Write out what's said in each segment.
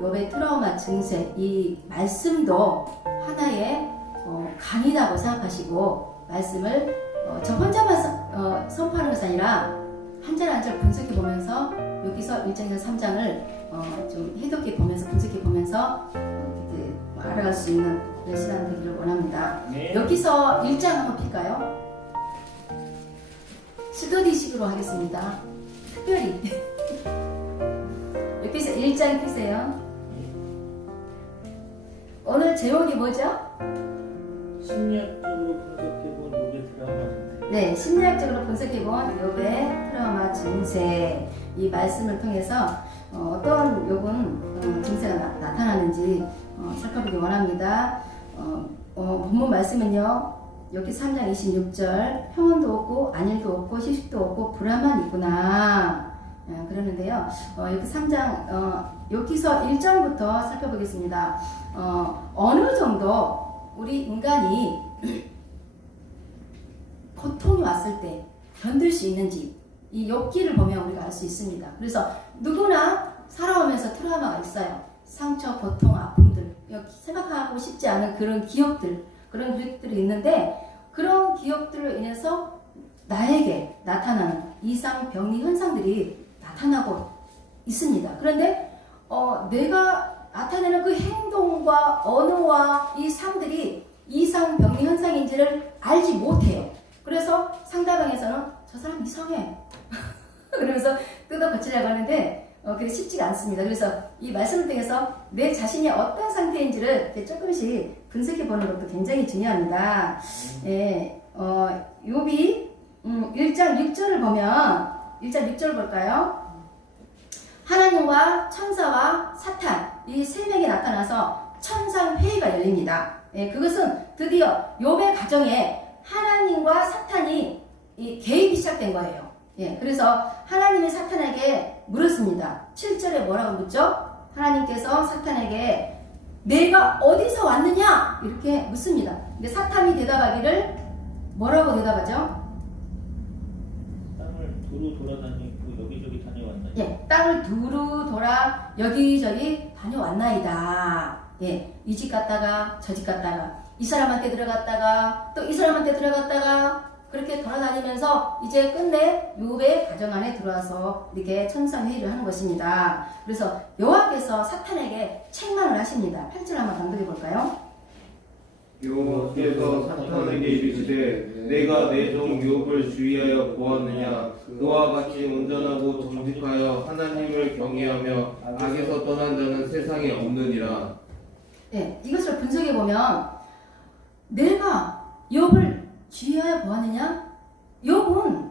욥의 트라우마 증세 이 말씀도 하나의 강의라고 생각하시고 말씀을 저 혼자만 선포하는 것이 아니라 한 절 한 절 분석해 보면서 여기서 1장에서 3장을 좀 해독해 보면서 분석해 보면서 알아갈 수 있는 그런 시간 되기를 원합니다. 네. 여기서 1장 한번 필까요? 스터디식으로 하겠습니다. 특별히 여기서 1장 피세요. 오늘 제목이 뭐죠? 심리학적으로 분석해본 욥의 트라우마 증세. 네, 심리학적으로 분석해본 욥의 트라우마 증세 이 말씀을 통해서 어떤 욥은 증세가 나타나는지 살펴보기 원합니다. 본문 말씀은요. 여기 3장 26절 평온도 없고 안일도 없고 휴식도 없고 불안만 있구나 그러는데요. 여기 3장 여기서 1장부터 살펴보겠습니다. 어느 정도 우리 인간이 고통이 왔을 때 견딜 수 있는지 이 욥기를 보면 우리가 알 수 있습니다. 그래서 누구나 살아오면서 트라우마가 있어요. 상처, 고통, 아픔들 생각하고 싶지 않은 그런 기억들 그런 기억들이 있는데 그런 기억들로 인해서 나에게 나타나는 이상 병리 현상들이 나타나고 있습니다. 그런데 내가 나타내는 그 행동과 언어와 이 삶들이 이상 병리 현상인지를 알지 못해요. 그래서 상대방에서는 저 사람 이상해 그러면서 뜯어 고치려고 하는데 그게 쉽지가 않습니다. 그래서 이 말씀을 통해서 내 자신이 어떤 상태인지를 조금씩 분석해 보는 것도 굉장히 중요합니다. 예, 욥이 1장 6절을 보면 1장 6절을 볼까요? 하나님과 천사와 사탄 이 세 명이 나타나서 천상회의가 열립니다. 예, 그것은 드디어 욥의 가정에 하나님과 사탄이 개입이 시작된 거예요. 예, 그래서 하나님이 사탄에게 물었습니다. 7절에 뭐라고 묻죠? 하나님께서 사탄에게 내가 어디서 왔느냐? 이렇게 묻습니다. 근데 사탄이 대답하기를 뭐라고 대답하죠? 땅을 두루 돌아다니고 여기저기 다녀왔나요? 예, 땅을 두루 돌아 여기저기 다녀왔나이다. 예, 이 집 갔다가 저 집 갔다가 이 사람한테 들어갔다가 또 이 사람한테 들어갔다가 그렇게 돌아다니면서 이제 끝내 욥의 가정 안에 들어와서 이렇게 천상회의를 하는 것입니다. 그래서 여호와께서 사탄에게 책망을 하십니다. 8절 한번 당독해 볼까요? 여호와께서 사탄에게 이르시되 내가 내 종 욥을 주의하여 보았느냐 그와 같이 온전하고 정직하여 하나님을 경외하며 악에서 떠난 자는 세상에 없느니라. 네, 이것을 분석해 보면 내가 욥을 주의하여 보았느냐? 욥은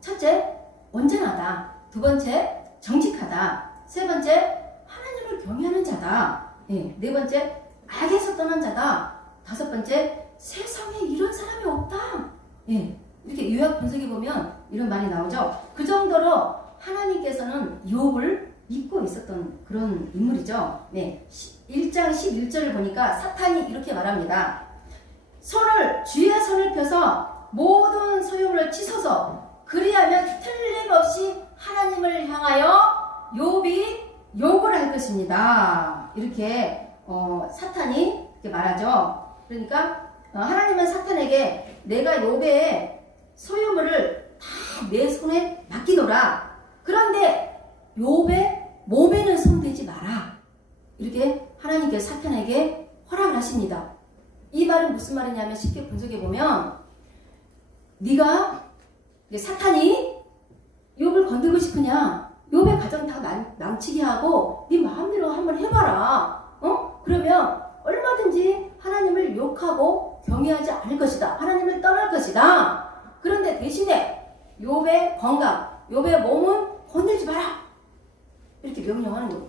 첫째 온전하다, 두 번째 정직하다, 세 번째 하나님을 경외하는 자다, 네 번째 악에서 떠난 자다, 다섯 번째 세상에 이런 사람이 없다. 이렇게 요약 분석해 보면 이런 말이 나오죠. 그 정도로 하나님께서는 욥을 믿고 있었던 그런 인물이죠. 1장 11절을 보니까 사탄이 이렇게 말합니다. 주의 손을 펴서 모든 소유물을 치소서 그리하면 틀림없이 하나님을 향하여 욥이 욕을 할 것입니다. 이렇게 사탄이 이렇게 말하죠. 그러니까 하나님은 사탄에게 내가 욥의 소유물을 다 내 손에 맡기노라. 그런데 욥의 몸에는 손대지 마라. 이렇게 하나님께서 사탄에게 허락을 하십니다. 이 말은 무슨 말이냐면 쉽게 분석해 보면 네가 사탄이 욥을 건들고 싶으냐? 욥의 가정 다 망치게 하고 네 마음대로 한번 해봐라. 그러면 얼마든지 하나님을 욕하고 경외하지 않을 것이다. 하나님을 떠날 것이다. 그런데 대신에 욥의 건강, 욥의 몸은 건들지 마라. 이렇게 명령하는 거예요.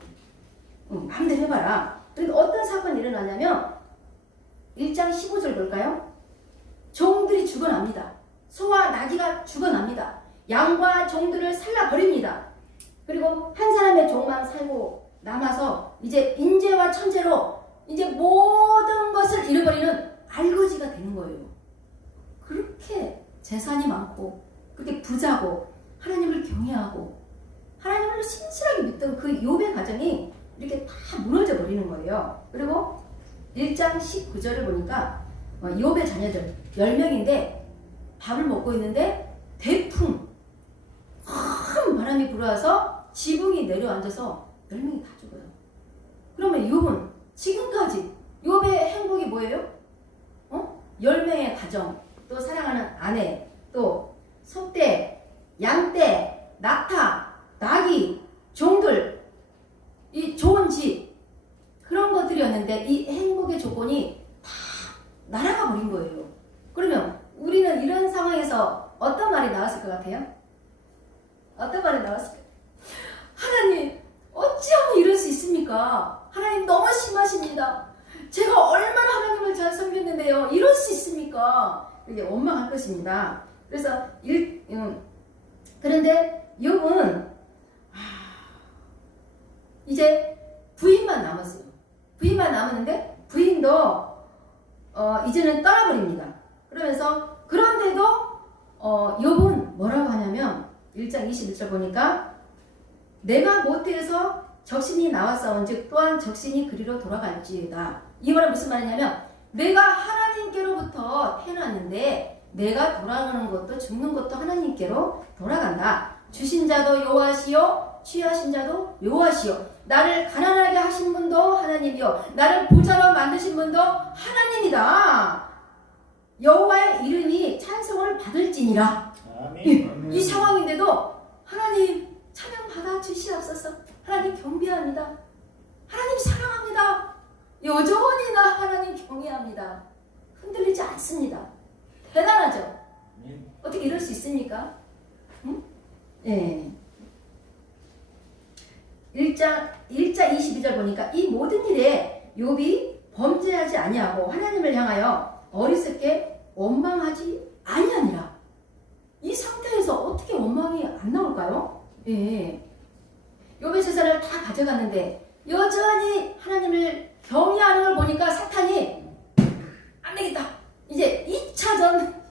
마음대로 해봐라. 그런데 어떤 사건이 일어나냐면 1장 15절 볼까요? 종들이 죽어납니다. 소와 나귀가 죽어납니다. 양과 종들을 살라버립니다. 그리고 한 사람의 종만 살고 남아서 이제 인재와 천재로 이제 모든 것을 잃어버리는 알거지가 되는 거예요. 그렇게 재산이 많고 그렇게 부자고 하나님을 경외하고 하나님을 신실하게 믿던 그 욥의 가정이 이렇게 다 무너져 버리는 거예요. 그리고 1장 19절을 보니까 욥의 자녀들 10명인데 밥을 먹고 있는데 대풍 큰 바람이 불어와서 지붕이 내려앉아서 10명이 다 죽어요. 그러면 욥은 지금까지 욥의 행복이 뭐예요? 10명의 가정, 또 사랑하는 아내, 또 소떼, 양떼, 낙타, 나귀, 종들, 이 좋은 집, 그런 것들이었는데 이 행복의 조건이 다 날아가 버린 거예요. 그러면 우리는 이런 상황에서 어떤 말이 나왔을 것 같아요? 어떤 말이 나왔을까요? 하나님, 어찌하면 이럴 수 있습니까? 하나님 너무 심하십니다. 제가 얼마나 하나님을 잘 섬겼는데요. 이럴 수 있습니까? 이제 원망할 것입니다. 그래서 그런데 욥은 이제 부인만 남았어요. 부인만 남았는데 부인도 이제는 떠나버립니다. 그러면서 그런데도 욥은 뭐라고 하냐면 1장 21절 보니까 내가 모태에서 적신이 나왔사온즉 또한 적신이 그리로 돌아갈지이다. 이 말은 무슨 말이냐면 내가 하나님께로부터 태어났는데 내가 돌아가는 것도 죽는 것도 하나님께로 돌아간다. 주신 자도 여호와시요 취하신 자도 여호와시요 나를 가난하게 하신 분도 하나님이요 나를 부자로 만드신 분도 하나님이다. 여호와의 이름이 찬송을 받을지니라. 아멘. 이 상황인데도 하나님 찬양 받아 주시옵소서. 하나님 경배합니다. 하나님 사랑합니다. 여전히 나 하나님 경외합니다. 흔들리지 않습니다. 대단하죠? 아멘. 어떻게 이럴 수 있습니까? 응? 네. 1장 22절 보니까 이 모든 일에 욥이 범죄하지 아니하고 하나님을 향하여 어리석게 원망하지 아니하니라. 이 상태에서 어떻게 원망이 안 나올까요? 예. 욥의 재산을 다 가져갔는데 여전히 하나님을 경외하는 걸 보니까 사탄이 안 되겠다. 이제 2차전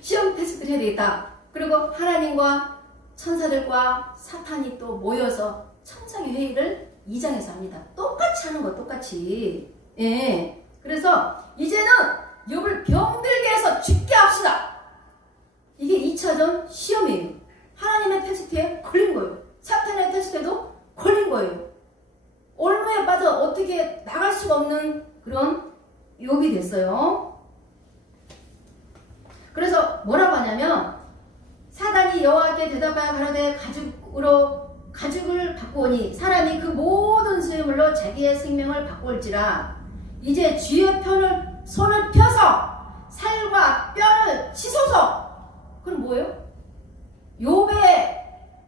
시험 테스트를 해야 되겠다. 그리고 하나님과 천사들과 사탄이 또 모여서 천상의 회의를 2장에서 합니다. 똑같이 하는 거 똑같이. 예. 그래서 이제는 욥을 병들게 해서 죽게 합시다. 이게 2차전 시험이에요. 하나님의 테스트에 걸린 거예요. 사탄의 테스트에도 걸린 거예요. 올무에 빠져 어떻게 나갈 수가 없는 그런 욥이 됐어요. 그래서 뭐라고 하냐면 사단이 여호와께 대답하여 가로되 가죽을 바꾸오니 사람이 그 모든 수유물로 자기의 생명을 바꿀지라. 이제 주의 손을 펴서 살과 뼈를 치소서. 그럼 뭐예요? 욥의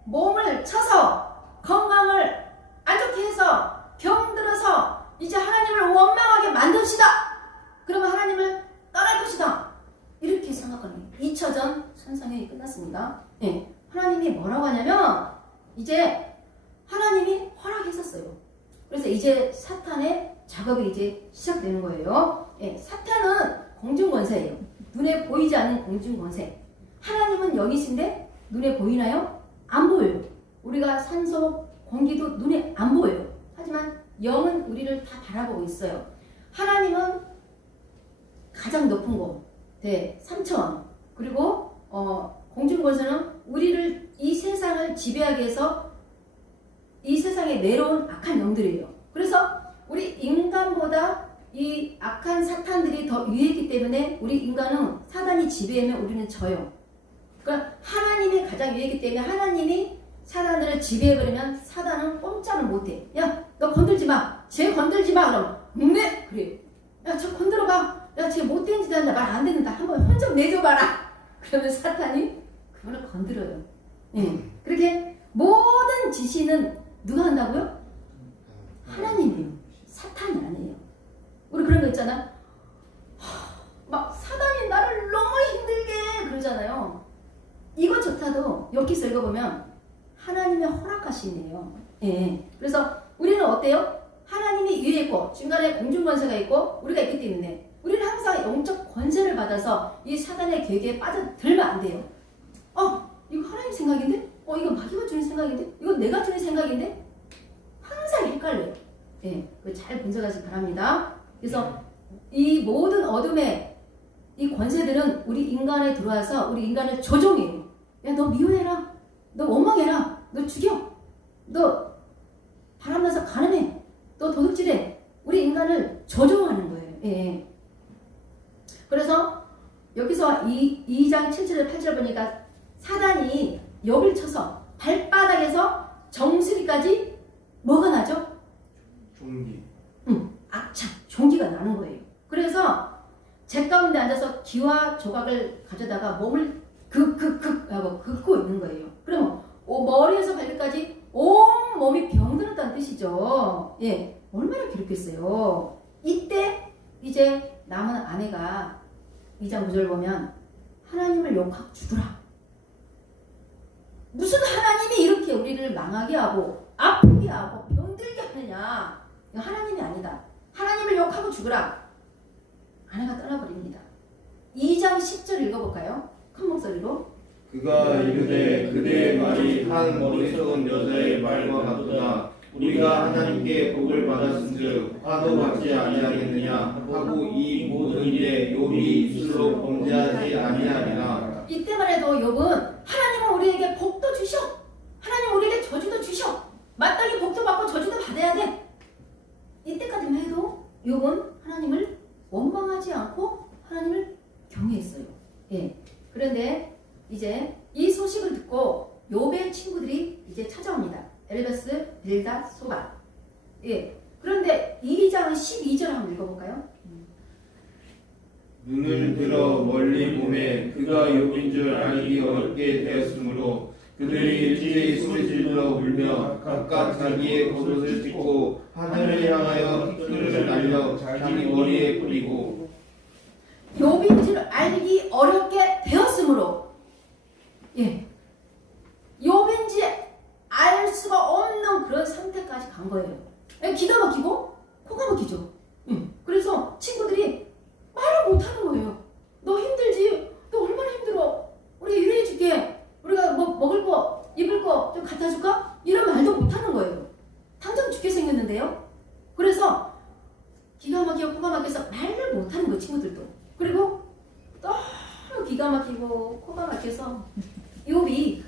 몸을 쳐서 건강을 안 좋게 해서 병들어서 이제 하나님을 원망하게 만듭시다. 그러면 하나님을 떠날 것이다. 이렇게 생각하는 거예요. 2차전 천상회의 끝났습니다. 네. 하나님이 뭐라고 하냐면 이제 하나님이 허락했었어요. 그래서 이제 사탄의 작업이 이제 시작되는 거예요. 네. 사탄은 공중권세예요. 눈에 보이지 않는 공중권세. 하나님은 영이신데 눈에 보이나요? 안 보여요. 우리가 산소, 공기도 눈에 안 보여요. 하지만 영은 우리를 다 바라보고 있어요. 하나님은 가장 높은 곳, 3천. 그리고 공중권세는 우리를 이 세상을 지배하게 해서 이 세상에 내려온 악한 영들이에요. 그래서 우리 인간보다 이 악한 사탄들이 더 위했기 때문에 우리 인간은 사단이 지배하면 우리는 져요. 그러니까 하나님이 가장 위했기 때문에 하나님이 사단들을 지배해버리면 사단은 꼼짝을 못해. 야, 너 건들지 마. 쟤 건들지 마. 그럼 네? 그래. 야, 저 건드려봐. 야, 쟤 못된 짓 한다. 말 안 듣는다. 한번 혼 좀 내줘봐라. 그러면 사탄이 그거를 건드려요. 네. 그렇게 모든 지시는 누가 한다고요? 하나님이에요. 사탄이 아니에요. 우리 그런 거 있잖아. 막 사단이 나를 너무 힘들게 해. 그러잖아요. 이것조차도 여기서 읽어보면 하나님의 허락하심이에요. 예. 그래서 우리는 어때요? 하나님이 위에 있고 중간에 공중권세가 있고 우리가 있기 때문에 우리는 항상 영적 권세를 받아서 이 사단의 계획에 빠져들면 안 돼요. 이거 하나님 생각인데? 이거 마귀가 주는 생각인데? 이거 내가 주는 생각인데? 항상 헷갈려요. 예, 잘 분석하시기 바랍니다. 그래서 이 모든 어둠의 이 권세들은 우리 인간에 들어와서 우리 인간을 조종해요. 야, 너 미워해라. 너 원망해라. 너 죽여. 너 바람나서 가늠해. 너 도둑질해. 우리 인간을 조종하는 거예요. 예. 그래서 여기서 2장 7절 8절 보니까 사단이 욥을 쳐서 발바닥에서 정수리까지 뭐가 나죠? 종기. 악착, 종기가 나는 거예요. 그래서 제 가운데 앉아서 기와 조각을 가져다가 몸을 하고 긁고 있는 거예요. 그러면 머리에서 발끝까지 온 몸이 병들었다는 뜻이죠. 예, 얼마나 괴롭겠어요. 이때 이제 남은 아내가 2장 9절 보면 하나님을 욕하고 죽으라. 무슨 하나님이 이렇게 우리를 망하게 하고 아프게 하고 병들게 하느냐. 이거 하나님이 아니다. 하나님을 욕하고 죽으라. 아내가 떠나버립니다. 2장 10절 읽어볼까요? 큰 목소리로. 그가 이르되 그대의 말이 한 어리석은 여자의 말과 같도다. 우리가 하나님께 복을 받았은즉 화도 받지 아니하겠느냐 하고 이 모든 일에 욥이 입술로 범죄하지 아니하리라. 이때만 해도 욥은 하나님은 우리에게 복도 주셔. 하나님 우리에게 저주도 주셔. 마땅히 복도 받고 저주도 받아야 돼. 이때까지만 해도 욥은 하나님을 원망하지 않고 하나님을 경외했어요. 예. 그런데 이제 이 소식을 듣고 욥의 친구들이 이제 찾아옵니다. 엘베스, 빌닷, 소바. 예. 그런데 2장 12절 한번 읽어볼까요? 눈을 들어 멀리 보매 그가 욥인 줄 알기 어렵게 되었으므로 그들이 일제히 소리질러 울며 각각 자기의 겉옷을 찢고 하늘을 향하여 티끌을 날려 자기 머리에 뿌리고 욥인 줄 알기 어렵게 되었으므로 예. 욥인지 알 수가 없는 그런 상태까지 간 거예요. 기가 막히고 코가 막히죠. 그래서 친구들이 말을 못하는 거예요. 너 힘들지? 너 얼마나 힘들어? 우리 위로해줄게. 우리가 뭐 먹을 거, 입을 거 좀 갖다 줄까? 이런 말도 못하는 거예요. 당장 죽게 생겼는데요. 그래서 기가 막히고 코가 막혀서 말을 못하는 거예요. 친구들도. 그리고 너무 기가 막히고 코가 막혀서 욥이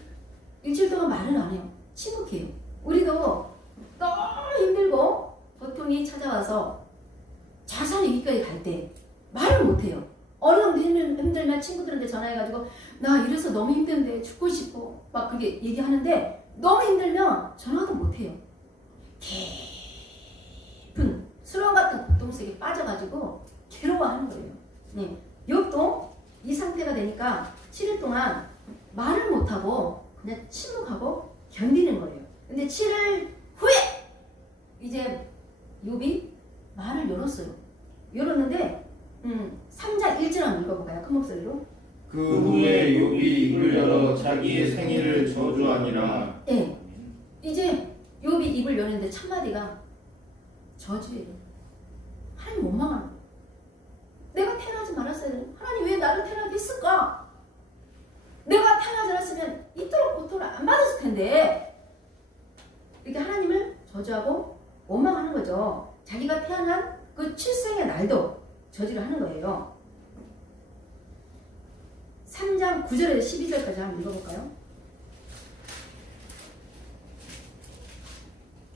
일주일 동안 말을 안 해요. 침묵해요. 우리도 너무 힘들고 고통이 찾아와서 자살 얘기까지 갈 때 말을 못해요. 어려운데 힘들면 친구들한테 전화해가지고 나 이래서 너무 힘든데 죽고 싶어 막 그렇게 얘기하는데 너무 힘들면 전화도 못해요. 깊은 수렁 같은 고통 속에 빠져가지고 괴로워하는 거예요. 네. 욥도 이 상태가 되니까 7일 동안 말을 못하고 그냥 침묵하고 견디는 거예요. 근데 7일 후에 이제 욥이 말을 열었어요. 열었는데 3장 1절 한번 읽어볼까요? 큰 목소리로. 그 후에 욥이 입을 열어 자기의 생일을 저주하니라. 네. 이제 욥이 입을 여는데 첫마디가 저주예요. 하나님 원망하는 거예요. 내가 태어나지 말았어야 돼. 하나님 왜 나를 태어나게 했을까? 내가 태어나지 않았으면 이토록 고통을 안 받았을 텐데. 이렇게 하나님을 저주하고 원망하는 거죠. 자기가 태어난 그 출생의 날도 저주를 하는 거예요. 3장 9절에서 12절까지 한번 읽어볼까요?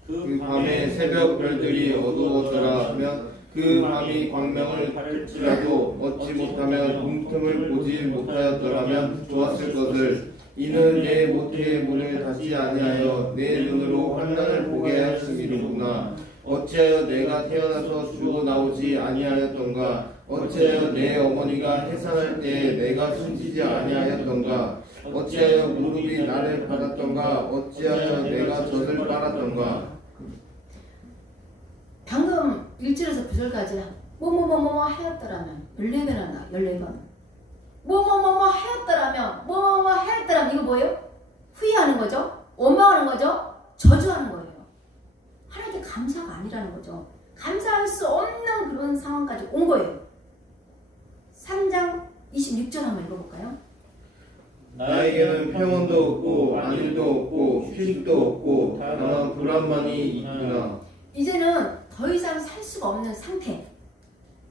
그 밤에 새벽 별들이 어두웠더라 하면 그 밤이 광명을 할지라도 얻지 못하면 문틈을 보지 못하였더라면 좋았을 것을 이는 내 모태의 문을 닫지 아니하여 내 눈으로 환난을 보게 하였음이로구나. 어찌하여 내가 태어나서 죽어 나오지 아니하였던가. 어찌하여 내 어머니가 해산할 때에 내가 숨지지 아니하였던가. 어찌하여 무릎이 나를 받았던가. 어찌하여 내가 젖을 빨았던가. 방금 1절에서 9절까지 뭐뭐뭐뭐 하였더라면 14번 한다. 14번 뭐뭐뭐뭐 하였더라면 뭐뭐뭐 하였더라면 이거 뭐예요? 후회하는 거죠? 원망하는 거죠? 저주하는 거예요. 하나님께 감사가 아니라는 거죠. 감사할 수 없는 그런 상황까지 온 거예요. 3장 26절 한번 읽어볼까요? 나에게는 평온도 없고 안일도 없고 휴식도 없고 다만 불안만이 있구나. 이제는 더 이상 살 수가 없는 상태,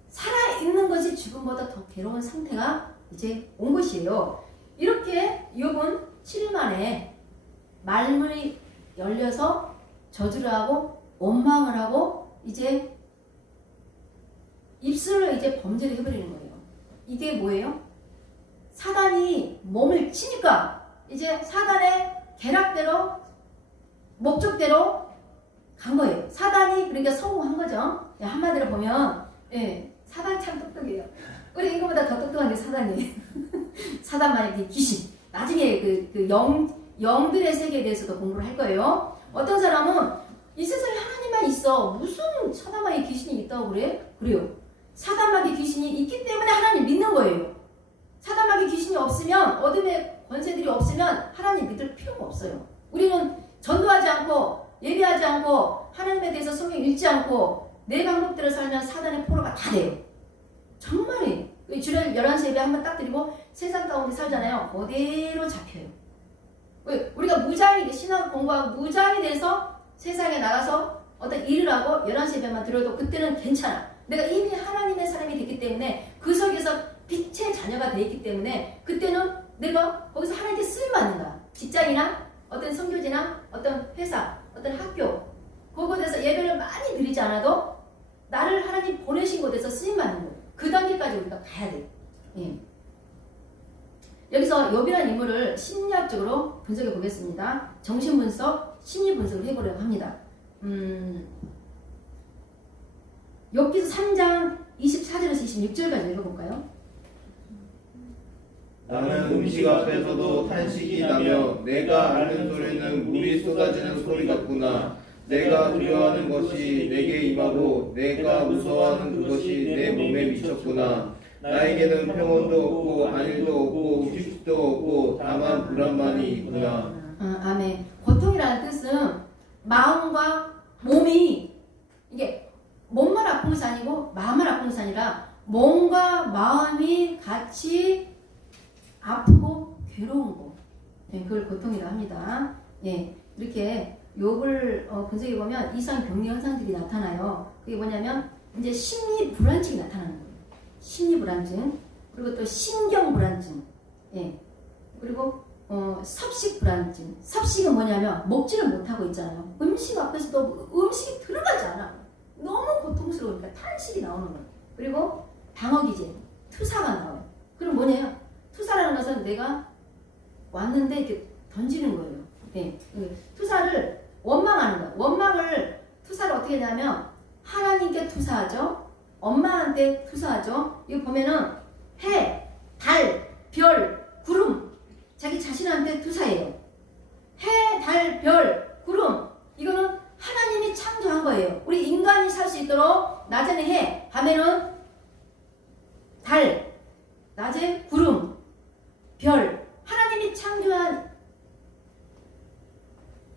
살아있는 것이 죽음보다 더 괴로운 상태가 이제 온 것이에요. 이렇게 욥은 7일 만에 말문이 열려서 저주를 하고 원망을 하고 이제 입술로 이제 범죄를 해버리는 거예요. 이게 뭐예요? 사단이 몸을 치니까 이제 사단의 계략대로 목적대로 간 거예요. 사단이 그러니까 성공한 거죠. 한마디로 보면 사단이 참 똑똑해요. 우리 인간보다 더 똑똑한 게 사단이에요. 사단만 이렇게 귀신. 나중에 영들의 세계에 대해서도 공부를 할 거예요. 어떤 사람은 이 세상에 하나님만 있어. 무슨 사단마귀 귀신이 있다고 그래? 그래요. 사단마귀 귀신이 있기 때문에 하나님 믿는 거예요. 사단마귀 귀신이 없으면, 어둠의 권세들이 없으면 하나님 믿을 필요가 없어요. 우리는 전도하지 않고 예배하지 않고 하나님에 대해서 성경 읽지 않고 내 방법대로 살면 사단의 포로가 다 돼요. 정말이에요. 주일 11시 예배 한번 딱 드리고 세상 가운데 살잖아요. 그대로 잡혀요. 우리가 무장이 신학 공부하고 무장이 돼서 세상에 나가서 어떤 일을 하고 11시 예배만 드려도 그때는 괜찮아. 내가 이미 하나님의 사람이 됐기 때문에 그 속에서 빛의 자녀가 되었기 때문에 그때는 내가 거기서 하나님께 쓰임받는다. 직장이나 어떤 선교지나 어떤 회사, 어떤 학교, 그곳에서 예배를 많이 드리지 않아도 나를 하나님 보내신 곳에서 쓰임받는 거예요. 그 단계까지 우리가 가야 돼요. 예. 여기서 욥이라는 인물을 심리학적으로 분석해 보겠습니다. 정신분석, 심리분석을 해보려고 합니다. 욥기서 3장 24절에서 26절까지 읽어볼까요? 나는 음식 앞에서도 탄식이 나며 내가 아는 소리는 물이 쏟아지는 소리 같구나. 내가 두려워하는 것이 내게 임하고 내가 무서워하는 그것이 내 몸에 미쳤구나. 나에게는 평온도 없고 안일도 없고 휴식도 없고 다만 불안만이 있구나. 아멘. 고통이라는 뜻은 마음과 몸이, 이게 몸만 아픈 것이 아니고 마음만 아픈 것이 아니라 몸과 마음이 같이 아프고 괴로운 거, 그걸 고통이라 합니다. 이렇게 욥을 분석해 보면 이상 병리 현상들이 나타나요. 그게 뭐냐면 이제 심리 불안증이 나타나는 거예요. 심리 불안증, 그리고 또 신경 불안증, 그리고 섭식 불안증. 섭식은 뭐냐면 먹지를 못하고 있잖아요. 음식 앞에서도 음식이 들어가지 않아. 너무 고통스러우니까 탄식이 나오는 거예요. 그리고 방어기제, 투사가 나와요. 그럼 뭐냐요? 투사라는 것은 내가 왔는데 이렇게 던지는 거예요. 투사를 원망하는 거예요. 원망을, 투사를 어떻게 하냐면 하나님께 투사하죠. 엄마한테 투사하죠. 이거 보면은 해, 달, 별, 구름, 자기 자신한테 투사해요. 해, 달, 별, 구름, 이거는 하나님이 창조한 거예요. 우리 인간이 살 수 있도록 낮에는 해, 밤에는 달, 낮에 구름, 별, 하나님이 창조한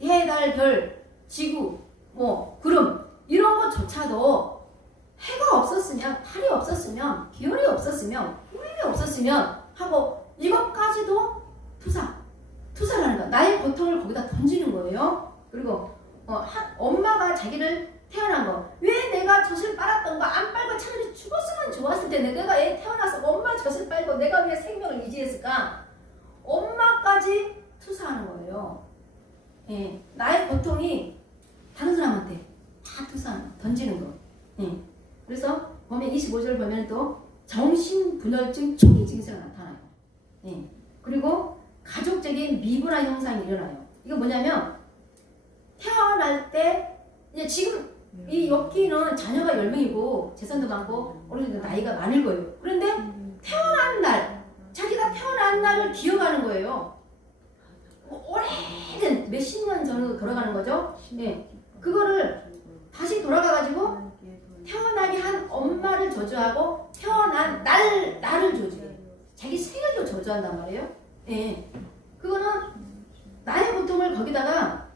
해, 달, 별, 지구, 구름, 이런 것조차도 해가 없었으면, 달이 없었으면, 기온이 없었으면, 구름이 없었으면 하고, 이것까지도 투사라는 거야. 나의 고통을 거기다 던지는 거예요. 그리고 엄마가 자기를 태어난 거, 왜 내가 젖을 빨았던 거 안 빨고 차라리 죽었으면 좋았을 텐데 내가 애 태어나서 엄마 젖을 빨고 내가 왜 생명을 유지했을까? 엄마까지 투사하는 거예요. 나의 고통이 다른 사람한테 다 던지는 거. 그래서 보면 25절 보면 또 정신분열증 초기 증세가 나타나요. 그리고 가족적인 미분화 현상이 일어나요. 이거 뭐냐면 태어날 때 이제 지금 이 욥기는 자녀가 10명이고 재산도 많고 어느 정도 나이가 많을 거예요. 그런데 태어난 날, 자기가 태어난 날을 기억하는 거예요. 오래된 몇십 년 전으로 돌아가는 거죠. 그거를 다시 돌아가가지고 태어나게 한 엄마를 저주하고 태어난 나를 저주해요. 자기 생일도 저주한단 말이에요. 그거는 나의 고통을 거기다가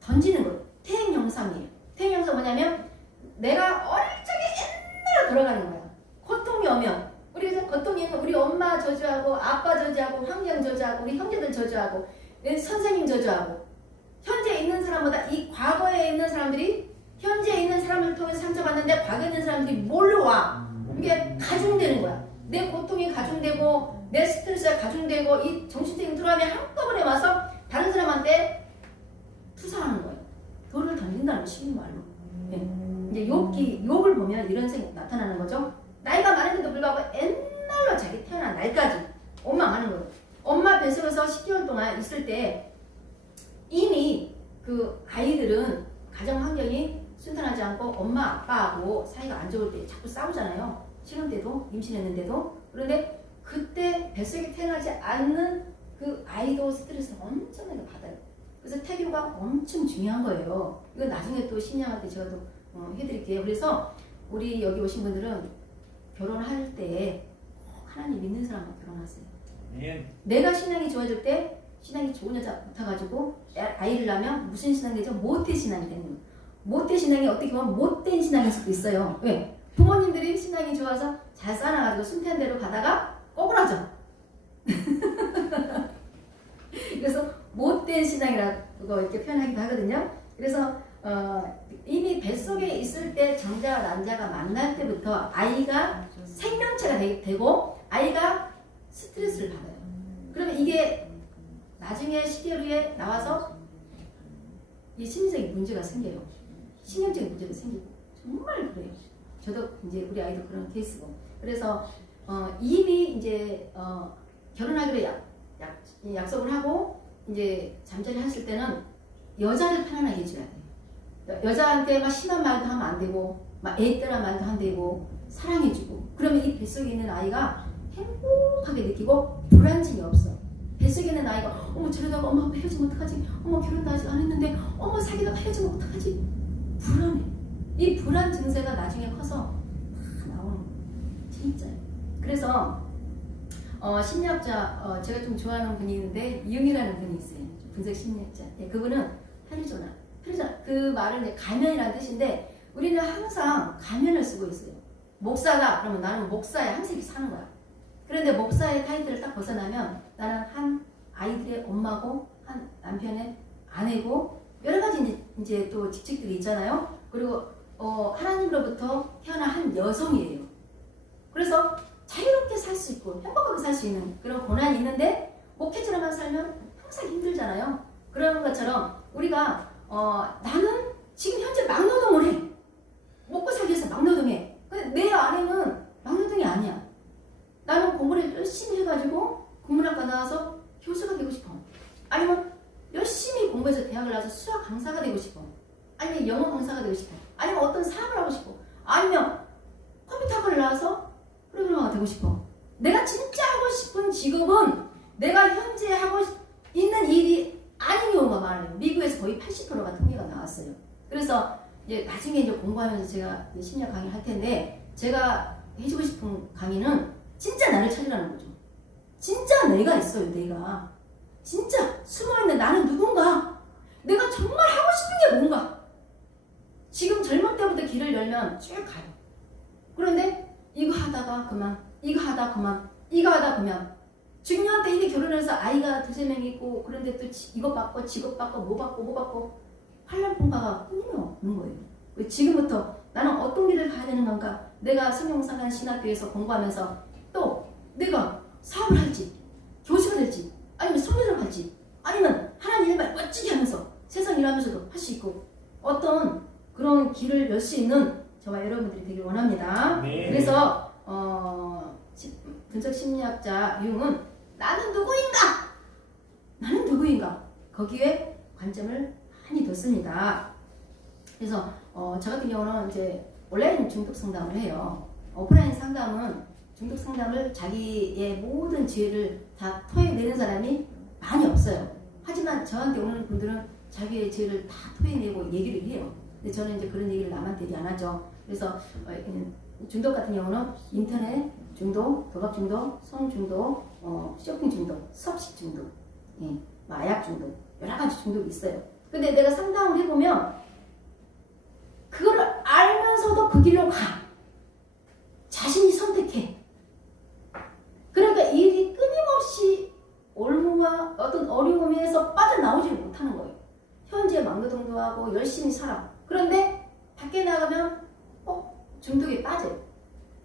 던지는 거예요. 퇴행영상이에요. 퇴행영상 뭐냐면 내가 어릴 적에 옛날로 돌아가는 거야. 고통이 오면 고통이 오면 우리 엄마 저주하고 아빠 저주하고 환경 저주하고 우리 형제들 저주하고 선생님 저주하고 현재 있는 사람보다 이 과거에 있는 사람들이 현재 있는 사람을 통해서 상처받는데 과거에 있는 사람들이 몰려와. 이게 가중되는 거야. 내 고통이 가중되고 내 스트레스가 가중되고 이 정신적인 트라우마가 한꺼번에 와서 다른 사람한테 투사하는 거예요. 돌을 던진다는 거 쉬운 말로. 네. 이제 욕을 보면 이런 생각이 나타나는 거죠. 나이가 많은데도 불구하고 옛날로 자기 태어난 날까지 원망하는 거예요. 엄마 뱃속에서 10개월 동안 있을 때 이미 그 아이들은 가정 환경이 순탄하지 않고 엄마 아빠하고 사이가 안 좋을 때 자꾸 싸우잖아요. 신혼 때도 임신했는데도. 그런데 그때 뱃속에 태어나지 않는 그 아이도 스트레스를 엄청나게 받아요. 그래서 태교가 엄청 중요한 거예요. 이건 나중에 또 신양한테 제가 또 해드릴게요. 그래서 우리 여기 오신 분들은 결혼할 때 꼭 하나님 믿는 사람과 결혼하세요. 내가 신앙이 좋아질 때 신앙이 좋은 여자 붙어가지고 아이를 낳으면 무슨 신앙이 되죠? 모태 신앙이 되는 거예요. 모태 신앙이 어떻게 보면 못된 신앙일 수도 있어요. 왜? 부모님들이 신앙이 좋아서 잘 쌓아가지고 순탄 대로 가다가 꼬부라져. 그래서 못된 신앙이라고 이렇게 표현하기도 하거든요. 그래서 이미 뱃속에 있을 때 정자와 난자가 만날 때부터 아이가 생명체가 되고 아이가 스트레스를 받아요. 그러면 이게 나중에 10개월 후에 나와서 이 심리적인 문제가 생겨요. 신경적인 문제가 생기고 정말 그래요. 저도 이제 우리 아이도 그런 케이스고. 그래서 이미 이제 결혼하기로 약속을 하고 이제 잠자리 했을 때는 여자를 편안하게 해줘야 돼요. 여자한테 막 심한 말도 하면 안 되고 막 애때란 말도 안 되고 사랑해주고. 그러면 이 뱃속에 있는 아이가 행복하게 느끼고 불안증이 없어. 뱃속에 있는 아이가 어머 저러다가 엄마 아빠 헤어지면 어떡하지? 어머 결혼도 아직 안 했는데 어머 사귀다가 헤어지면 어떡하지? 불안해. 이 불안 증세가 나중에 커서 다 나오는 거예요. 진짜요. 그래서 심리학자 제가 좀 좋아하는 분이 있는데 융이라는 분이 있어요. 분석 심리학자. 네, 그분은 페르조나 그 말은 이제 가면이라는 뜻인데 우리는 항상 가면을 쓰고 있어요. 목사가 그러면 나는 목사의 한 색이 사는 거야. 그런데 목사의 타이틀을 딱 벗어나면 나는 한 아이들의 엄마고 한 남편의 아내고 여러 가지 이제 또 직책들이 있잖아요. 그리고 하나님으로부터 태어난 한 여성이에요. 그래서 자유롭게 살 수 있고 행복하게 살 수 있는 그런 권한이 있는데 목회자로만 살면 항상 힘들잖아요. 그런 것처럼 우리가 나는 지금 현재 막노동을 해. 먹고 살기 위해서 막노동해. 근데 내 아내는 막노동이 아니야. 나는 공부를 열심히 해가지고 국문학과 나와서 교수가 되고 싶어. 아니면 열심히 공부해서 대학을 나와서 수학 강사가 되고 싶어. 아니면 영어 강사가 되고 싶어. 아니면 어떤 사업을 하고 싶어. 아니면 컴퓨터학과를 나와서 프로그래머가 되고 싶어. 내가 진짜 하고 싶은 직업은 내가 현재 하고 있는 일이 아닌 경우가 많아요. 미국에서 거의 80%가 통계가 나왔어요. 그래서 이제 나중에 이제 공부하면서 제가 심리학 강의를 할 텐데 제가 해주고 싶은 강의는 진짜 나를 찾으라는 거죠. 진짜 내가 있어요. 내가 진짜 숨어있는 나는 누군가. 내가 정말 하고 싶은 게 뭔가. 지금 젊을 때부터 길을 열면 쭉 가요. 그런데 이거 하다가 그만, 이거 하다 그만, 이거 하다 그만. 중년 때 이미 결혼해서 아이가 두세 명 있고 그런데 또 이거 받고 직업 받고 뭐 받고 팔랑풍파가 끊임이 없는 거예요. 지금부터 나는 어떤 길을 가야 되는 건가. 내가 성경상관 신학교에서 공부하면서 또 내가 사업을 할지 교수가 될지 아니면 선교사를 할지 아니면 하나님 일만 멋지게 하면서 세상 일하면서도 할 수 있고 어떤 그런 길을 열 수 있는 저와 여러분들이 되길 원합니다. 네. 그래서 분석 심리학자 융은 나는 누구인가 거기에 관점을 많이 뒀습니다. 그래서 저 같은 경우는 이제 온라인 중독 상담을 해요. 오프라인 상담은 중독 상담을 자기의 모든 죄를 다 토해내는 사람이 많이 없어요. 하지만 저한테 오는 분들은 자기의 죄를 다 토해내고 얘기를 해요. 근데 저는 이제 그런 얘기를 남한테 안 하죠. 그래서 중독 같은 경우는 인터넷 중독, 도박 중독, 성 중독, 쇼핑 중독, 섭식 중독, 마약 중독, 여러 가지 중독이 있어요. 근데 내가 상담을 해보면 그거를 알면서도 그 길로 가. 자신이 선택해. 그러니까 일이 끊임없이 올무와 어떤 어려움에서 빠져나오지를 못하는 거예요. 현재 막노동도 하고 열심히 살아. 그런데 중독에 빠져요.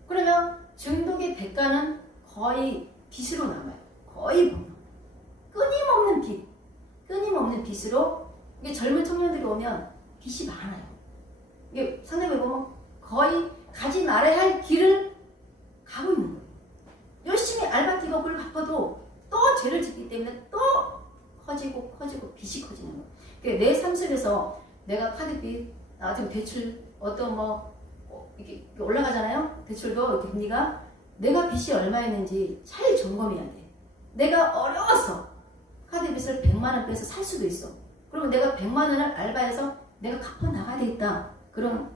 그러면 중독의 대가는 거의 빚으로 남아요. 거의 보면 끊임없는 빚, 끊임없는 빚으로. 이게 젊은 청년들이 오면 빚이 많아요. 이게 상대방에 보면 거의 가지 말아야 할 길을 가고 있는 거예요. 열심히 알바 기업을 갚아도 또 죄를 짓기 때문에 또 커지고 빚이 커지는 거예요. 그러니까 내 삶 속에서 내가 카드빚, 지금 대출 어떤 이게 올라가잖아요. 대출도 이렇게 금리가 내가 빚이 얼마였는지 잘 점검해야 돼. 내가 어려워서 카드빚을 100만 원 빼서 살 수도 있어. 그러면 내가 100만 원을 알바해서 내가 갚아 나가야 되겠다. 그런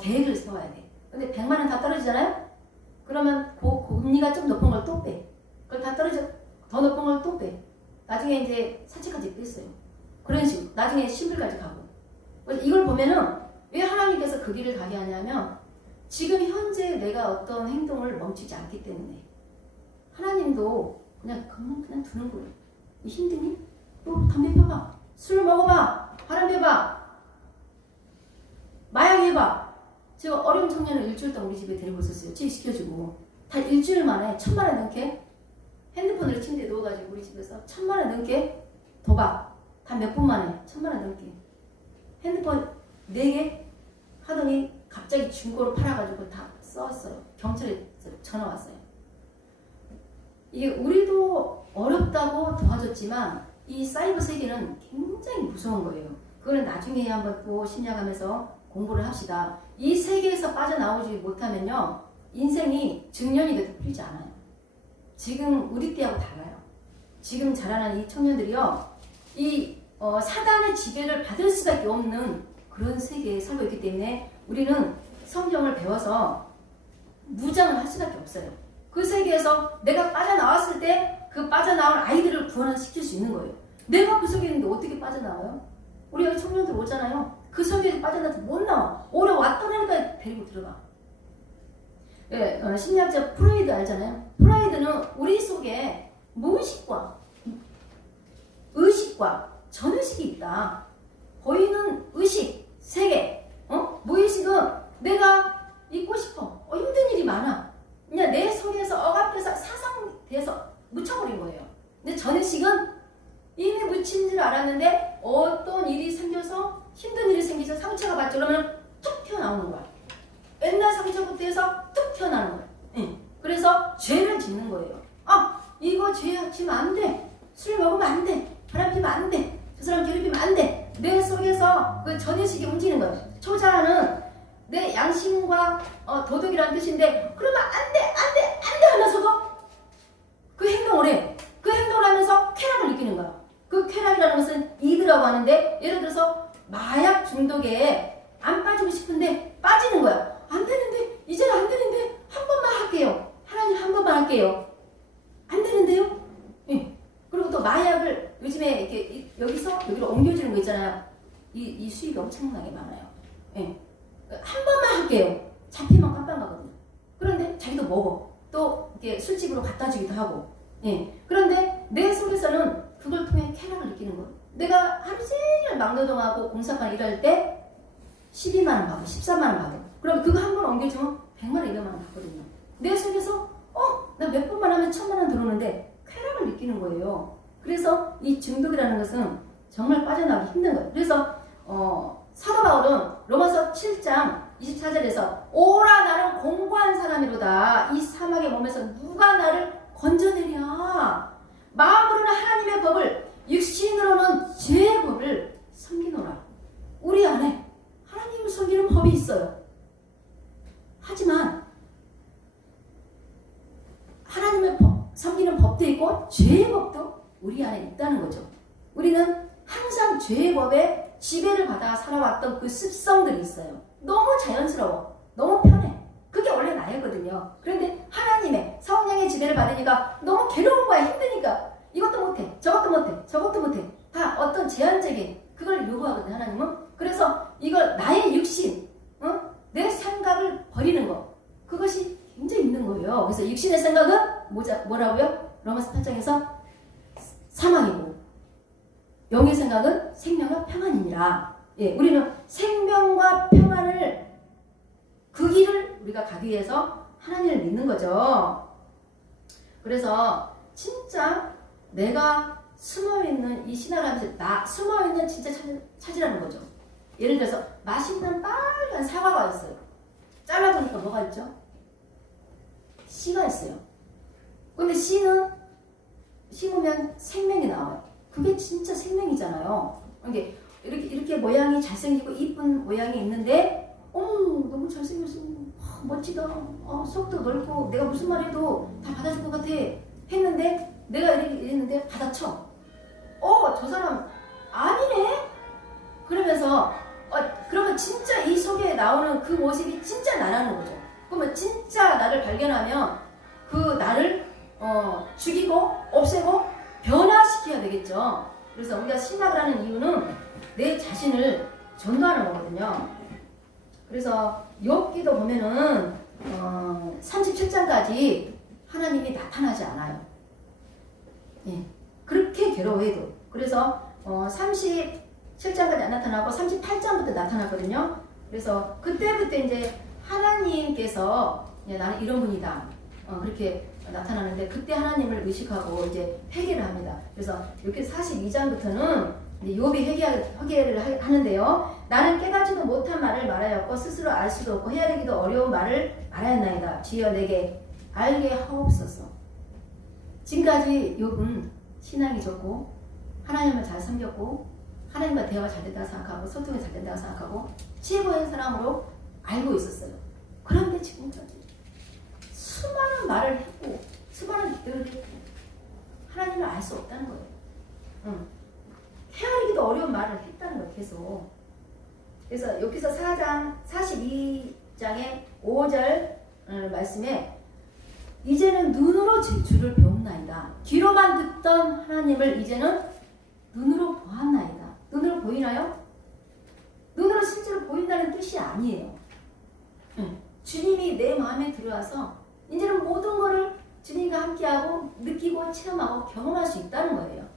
계획을 세워야 돼. 근데 100만 원 다 떨어지잖아요. 그러면 그 금리가 좀 높은 걸 또 빼. 그걸 다 떨어져 더 높은 걸 또 빼. 나중에 이제 사채까지 뺐어요. 그런 식으로 나중에 신불까지 가고. 그래서 이걸 보면은 왜 하나님께서 그 길을 가게 하냐면 지금 현재 내가 어떤 행동을 멈추지 않기 때문에 하나님도 그냥 두는 거예요. 힘드니? 또 담배 펴봐. 술 먹어봐. 바람 펴봐. 마약 해봐. 제가 어려운 청년을 일주일 동안 우리 집에 데리고 있었어요. 취직시켜주고. 다 일주일 만에 1,000만 원 넘게 핸드폰을 침대에 누워가지고 우리 집에서 1,000만 원 넘게 도박. 다 몇 분 만에 1,000만 원 넘게. 핸드폰 4개 하더니 갑자기 중고로 팔아가지고 다 썼어요. 경찰에 전화 왔어요. 이게 우리도 어렵다고 도와줬지만 이 사이버 세계는 굉장히 무서운 거예요. 그거는 나중에 한번 또 심리학하면서 공부를 합시다. 이 세계에서 빠져나오지 못하면요. 인생이 중년이 돼도 풀리지 않아요. 지금 우리 때하고 달라요. 지금 자라난 이 청년들이요. 이 사단의 지배를 받을 수밖에 없는 그런 세계에 살고 있기 때문에 우리는 성경을 배워서 무장을 할 수밖에 없어요. 그 세계에서 내가 빠져나왔을 때 그 빠져나온 아이들을 구원시킬 수 있는 거예요. 내가 그 속에 있는데 어떻게 빠져나와요? 우리 여기 청년들 오잖아요. 그 속에 빠져나와서 못 나와. 오래 왔던 애니까 데리고 들어가. 예, 심리학자 프로이드 알잖아요. 프로이드는 우리 속에 무의식과 의식과 전의식이 있다. 보이는 의식, 세계, 무의식은 내가 잊고 싶어. 힘든 일이 많아. 그냥 내 속에서 억압돼서 사상돼서 묻혀버린 거예요. 근데 전의식은 이미 묻힌 줄 알았는데 어떤 일이 생겨서 힘든 일이 생기서 상처가 받죠. 그러면 툭 튀어나오는 거야. 옛날 상처부터 해서 툭 튀어나오는 거야. 그래서 죄를 짓는 거예요. 이거 죄 지면 안 돼. 술 먹으면 안 돼. 바람 피면 안 돼. 저 사람 괴롭히면 안 돼. 내 속에서 그 전의식이 움직이는 거예요. 초자는 내 양심과 도덕이라는 뜻인데 그러면 안 돼 하면서도 그 행동을 해. 그 행동을 하면서 쾌락을 느끼는 거야. 그 쾌락이라는 것은 이드라고 하는데 예를 들어서 마약 중독에 안 빠지고 싶은데 빠지는 거야. 안 되는데 이제는 안 되는데 한 번만 할게요. 하나님 한 번만 할게요. 안 되는데요? 예. 그리고 또 마약을 요즘에 이렇게 여기서 여기로 옮겨주는 거 있잖아요. 이 수익이 엄청나게 많아요. 예. 한 번만 할게요. 잡히면 깜빡하거든요. 그런데 자기도 먹어. 또 이렇게 술집으로 갖다 주기도 하고. 예. 그런데 내 속에서는 그걸 통해 쾌락을 느끼는 거예요. 내가 하루 종일 막노동하고 공사판 일할 때 12만 원 받고 14만 원 받고. 그럼 그거 한 번 옮겨주면 100만 원, 200만 원 받거든요. 내 속에서 나 몇 번만 하면 1,000만 원 들어오는데 쾌락을 느끼는 거예요. 그래서 이 중독이라는 것은 정말 빠져나가기 힘든 거예요. 그래서 사도 바울은 로마서 7장 24절에서 오라 나는 공고한 사람이로다. 이 사막의 몸에서 누가 나를 건져내랴. 마음으로는 하나님의 법을 육신으로는 죄의 법을 섬기노라. 우리 안에 하나님을 섬기는 법이 있어요. 하지만 하나님의 섬기는 법도 있고 죄의 법도 우리 안에 있다는 거죠. 우리는 항상 죄의 법에 지배를 받아 살아왔던 그 습성들이 있어요. 너무 자연스러워. 너무 편해. 그게 원래 나였거든요. 그런데 하나님의 성령의 지배를 받으니까 너무 괴로운 거야. 힘드니까. 이것도 못해. 저것도 못해. 다 어떤 제한적인 그걸 요구하거든요. 하나님은. 그래서 이걸 나의 육신, 내 생각을 버리는 거. 그것이 굉장히 있는 거예요. 그래서 육신의 생각은 뭐라고요? 로마서 8장에서 사망이고 영의 생각은 생명과 평안이니라. 예, 우리는 생명과 평안을 그 길을 우리가 가기 위해서 하나님을 믿는 거죠. 그래서 진짜 내가 숨어있는 이 신앙하면서 나 숨어있는 진짜 찾으라는 거죠. 예를 들어서 맛있는 빨간 사과가 있어요. 잘라보니까 뭐가 있죠? 씨가 있어요. 근데 씨는 심으면 생명이 나와요. 그게 진짜 생명이잖아요. 이게 이렇게 모양이 잘생기고 이쁜 모양이 있는데 너무 잘생겼어. 멋지다. 속도 넓고 내가 무슨 말 해도 다 받아줄 것 같아. 했는데 내가 이랬는데 받아쳐. 저 사람 아니네? 그러면서 그러면 진짜 이 속에 나오는 그 모습이 진짜 나라는 거죠. 그러면 진짜 나를 발견하면 그 나를 죽이고 없애고 변화시켜야 되겠죠. 그래서 우리가 신학을 하는 이유는 내 자신을 전도하는 거거든요. 그래서 욥기도 보면은 37장까지 하나님이 나타나지 않아요. 예, 그렇게 괴로워해도. 그래서 37장까지 안 나타나고 38장부터 나타났거든요. 그래서 그때부터 이제 하나님께서 나는 이런 분이다. 그렇게 나타나는데 그때 하나님을 의식하고 이제 회개를 합니다. 그래서 이렇게 42장부터는 욥이 회개를 하는데요. 나는 깨닫지도 못한 말을 말하였고 스스로 알 수도 없고 헤아리기도 어려운 말을 말하였나이다. 주여 내게 알게 하옵소서. 지금까지 욥은 신앙이 좋고 하나님을 잘 섬겼고 하나님과 대화가 잘 된다고 생각하고 소통이 잘 된다고 생각하고 최고의 사람으로 알고 있었어요. 그런데 지금까지 수많은 말을 했고 수많은 기도를 했고 하나님을 알 수 없다는 거예요. 헤아리기도 어려운 말을 했다는 거예요. 계속. 그래서 여기서 42장의 5절 말씀에 이제는 눈으로 주를 배움나이다. 귀로만 듣던 하나님을 이제는 눈으로 보았나이다. 눈으로 보이나요? 눈으로 실제로 보인다는 뜻이 아니에요. 주님이 내 마음에 들어와서 이제는 모든 것을 주님과 함께하고 느끼고 체험하고 경험할 수 있다는 거예요.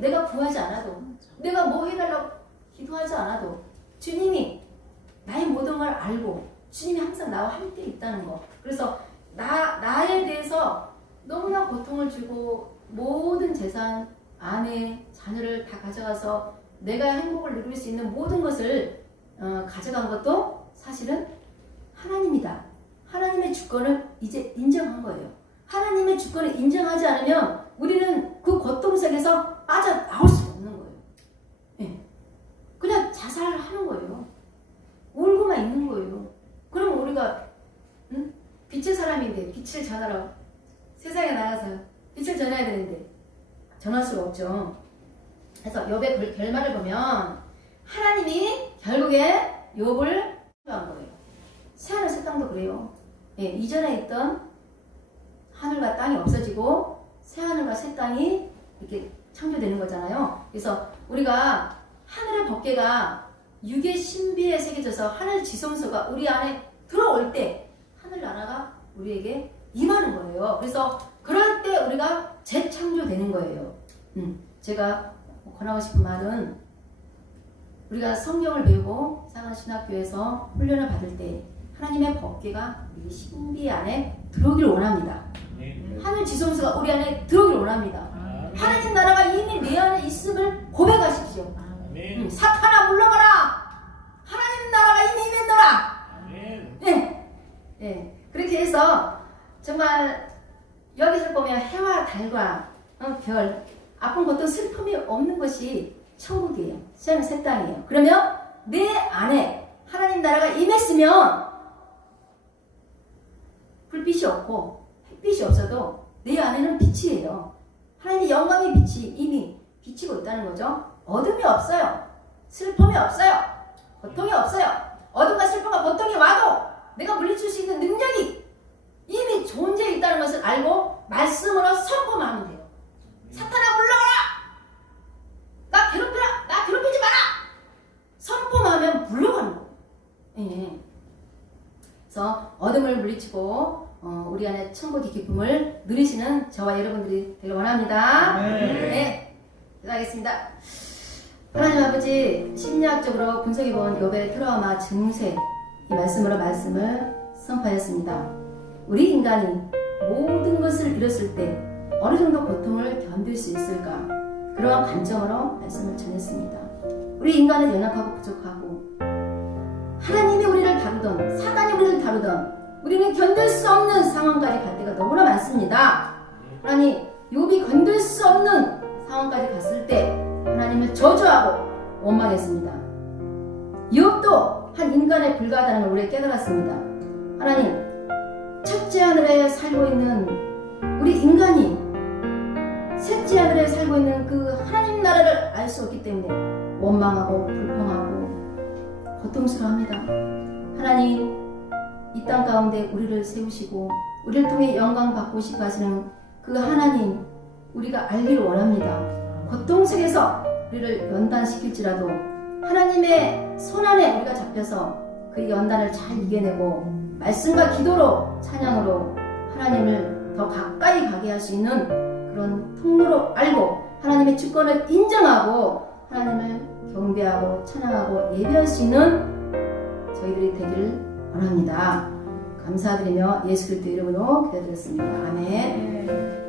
내가 구하지 않아도 내가 뭐 해달라고 기도하지 않아도 주님이 나의 모든 걸 알고 주님이 항상 나와 함께 있다는 거. 그래서 나에 대해서 너무나 고통을 주고 모든 재산, 아내, 자녀를 다 가져가서 내가 행복을 누릴 수 있는 모든 것을 가져간 것도 사실은 하나님이다. 하나님의 주권을 이제 인정한 거예요. 하나님의 주권을 인정하지 않으면 우리는 그 고통 속에서 빠져나올 수 없는 거예요. 그냥 자살을 하는 거예요. 울고만 있는 거예요. 그러면 우리가 빛의 사람인데 빛을 전하러 세상에 나가서 빛을 전해야 되는데 전할 수가 없죠. 그래서 욥의 결말을 보면 하나님이 결국에 욥을 한 거예요. 새하늘 새 땅도 그래요. 이전에 있던 하늘과 땅이 없어지고 새하늘과 새 땅이 이렇게 창조되는 거잖아요. 그래서 우리가 하늘의 법궤가 육의 신비에 새겨져서 하늘 지성소가 우리 안에 들어올 때 하늘나라가 우리에게 임하는 거예요. 그래서 그럴 때 우리가 재창조되는 거예요. 제가 권하고 싶은 말은 우리가 성경을 배우고 상한신학교에서 훈련을 받을 때 하나님의 법궤가 우리 신비 안에 들어오길 원합니다. 하늘 지성소가 우리 안에 들어오길 원합니다. 하나님 나라가 이미 내 안에 있음을 고백하십시오. 사탄아 물러가라. 하나님 나라가 이미 임했노라. 그렇게 해서 정말 여기서 보면 해와 달과 별, 아픈 것도 슬픔이 없는 것이 천국이에요. 새하늘 새 땅이에요. 그러면 내 안에 하나님 나라가 임했으면 불빛이 없고 햇빛이 없어도 내 안에는 빛이에요. 하나님의 영광의 빛이 이미 비치고 있다는 거죠. 어둠이 없어요. 슬픔이 없어요. 고통이 없어요. 어둠과 슬픔과 고통이 와도 내가 물리칠 수 있는 능력이 이미 존재해 있다는 것을 알고 말씀으로 선포만 하면 돼요. 사탄아 물러가라! 나 괴롭혀라! 나 괴롭히지 마라! 선포만 하면 물러가는 거예요. 그래서 어둠을 물리치고 우리 안에 천국의 기쁨을 누리시는 저와 여러분들이 되길 원합니다. 기도하겠습니다. 하나님 아버지, 심리학적으로 분석해본 욥의 트라우마 증세, 이 말씀으로 말씀을 선포하였습니다. 우리 인간이 모든 것을 잃었을 때 어느 정도 고통을 견딜 수 있을까? 그러한 관점으로 말씀을 전했습니다. 우리 인간은 연약하고 부족하고 하나님이 우리를 다루던 사단이 우리를 다루던 우리는 견딜 수 없는 상황까지 갈 때가 너무나 많습니다. 하나님 욥이 견딜 수 없는 상황까지 갔을 때 하나님을 저주하고 원망했습니다. 욥도 한 인간에 불과하다는 걸 우리가 깨달았습니다. 하나님 첫째 하늘에 살고 있는 우리 인간이 셋째 하늘에 살고 있는 그 하나님 나라를 알 수 없기 때문에 원망하고 불평하고 고통스러워합니다. 하나님 이 땅 가운데 우리를 세우시고 우리를 통해 영광 받고 싶어 하시는 그 하나님 우리가 알기를 원합니다. 고통 속에서 우리를 연단시킬지라도 하나님의 손안에 우리가 잡혀서 그 연단을 잘 이겨내고 말씀과 기도로 찬양으로 하나님을 더 가까이 가게 할 수 있는 그런 통로로 알고 하나님의 주권을 인정하고 하나님을 경배하고 찬양하고 예배할 수 있는 저희들이 되기를 원합니다. 감사드리며 예수 그리스도 이름으로 기도드렸습니다. 아멘.